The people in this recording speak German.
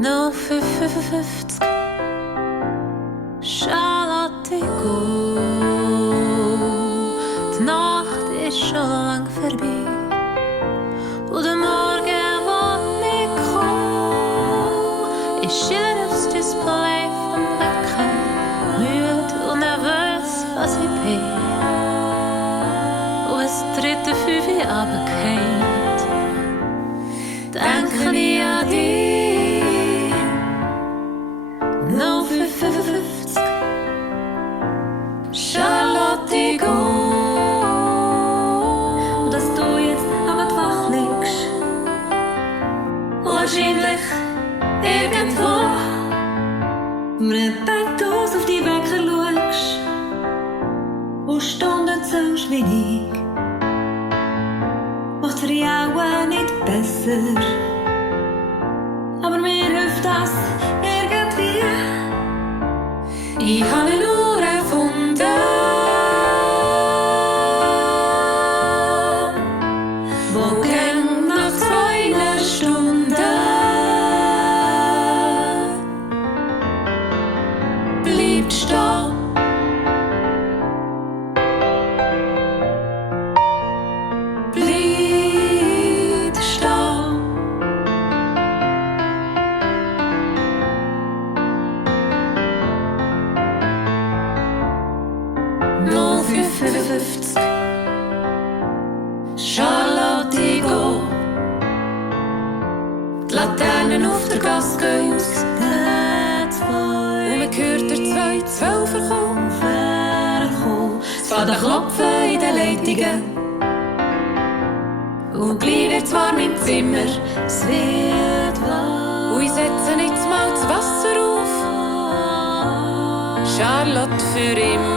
055 Charlotte go. Die Nacht ist schon lang vorbei und der Morgen, wo ich komme, ist schiller aufs Display vom Wecker, müde und nervös, was ich bin. Und es dritte Fünfe runtergefallen, denke ich an dich. 055 Charlotte go. Und dass du jetzt am Wach liegst, wahrscheinlich irgendwo im Bett aus auf die Wecker schaust und Stunden zählst wie ich, macht für dich auch nicht besser. Aber mir hilft das irgendwie. Ich habe eine Uhr erfunden, wo gängt nach 2 Stunden bleibt stehen. Bleibt stehen. No 55 Charlotte go. Die Laternen auf der Gasse gehen aus. Und man hört der 212 kommen. Es fängt an klopfen in den Leitungen. Und gleich wird's warm im Zimmer. Es wird warm. Und ich setze jetzt mal das Wasser auf. Charlotte für immer.